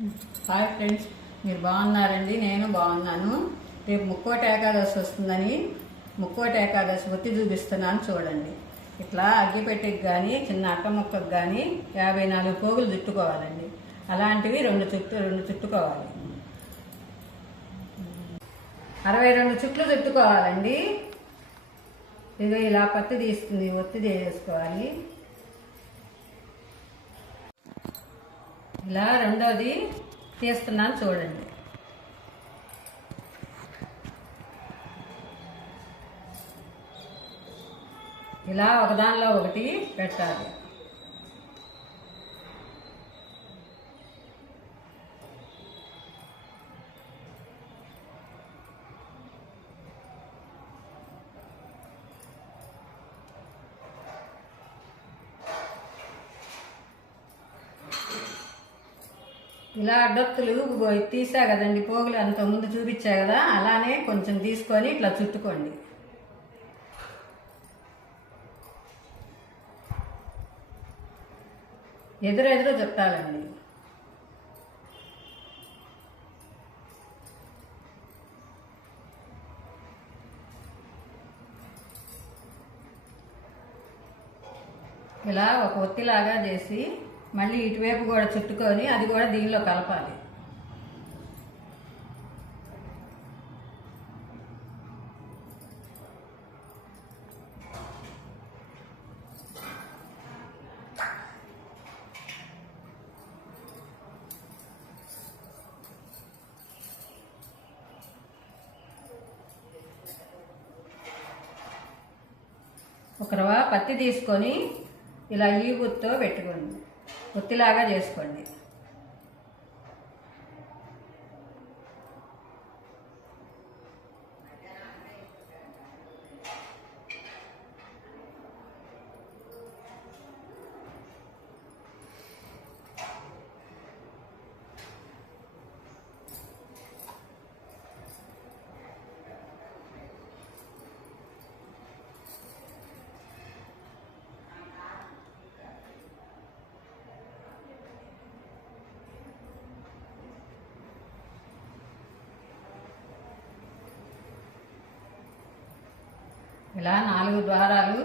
Hi friends మీరు బాగున్నారండి? నేను బాగున్నాను. రేపు ముక్కోటి ఏకాదశి వస్తుందని ముక్కోటి ఏకాదశి ఒత్తి చూపిస్తున్నాను చూడండి. ఇట్లా అగ్గిపెట్టెకి కానీ చిన్న అట్ట ముక్కకు కానీ యాభై నాలుగు పోగులు చుట్టుకోవాలండి. అలాంటివి రెండు చుట్టు రెండు చుట్టుకోవాలి. అరవై రెండు చుట్లు చుట్టుకోవాలండి. ఇదిగో ఇలా పత్తి తీస్తుంది ఒత్తి చేసుకోవాలి ఇలా రెండోది తీస్తున్నాను చూడండి. ఇలా ఒకదానిలో ఒకటి పెట్టాలి. ఇలా అడ్డొత్తులు తీసా కదండి పోగులు అంత ముందు చూపించా కదా అలానే కొంచెం తీసుకొని ఇట్లా చుట్టుకోండి. ఎదురెదురు చుట్టాలండి. ఇలా ఒక ఒత్తిలాగా చేసి మళ్ళీ ఇటువైపు కూడా చుట్టుకొని అది కూడా దీనిలో కలపాలి. ఒక రవ్వ పత్తి తీసుకొని ఇలా ఈ గుత్తో పెట్టుకోండి. ఒత్తిలాగా చేసుకోండి. ఇలా నాలుగు ద్వారాలు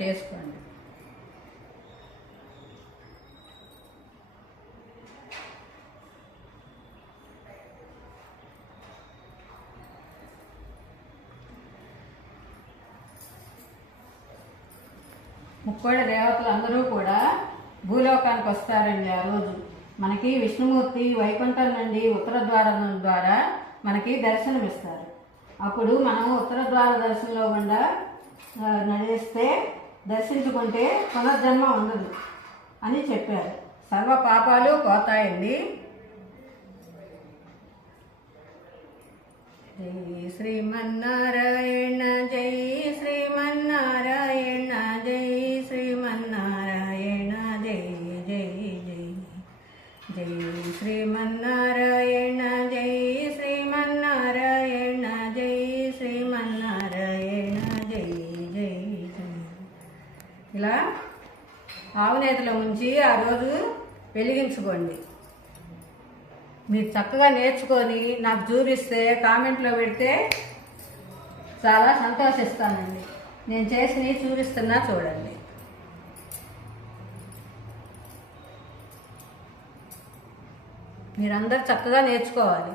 చేసుకోండి. ముక్కోడి దేవతలు అందరూ కూడా భూలోకానికి వస్తారండి ఆ రోజు. మనకి విష్ణుమూర్తి వైకుంఠం నుండి ఉత్తర ద్వారం ద్వారా మనకి దర్శనమిస్తారు. అప్పుడు మనం ఉత్తర ద్వార దర్శనంలో గుండా నడిస్తే దర్శించుకుంటే పునర్జన్మ ఉండదు అని చెప్పారు. సర్వ పాపాలు పోతాయండి. జై శ్రీమన్నారాయణ జై శ్రీమన్నారాయణ జై శ్రీమన్నారాయణ జై జై జై జై శ్రీమన్నారాయణ. ఆవునేతలో ఉంచి ఆ రోజు వెలిగించుకోండి. మీరు చక్కగా నేర్చుకొని నాకు చూపిస్తే కామెంట్లో పెడితే చాలా సంతోషిస్తానండి. నేను చేసినవి చూపిస్తున్నా చూడండి. మీరందరూ చక్కగా నేర్చుకోవాలి.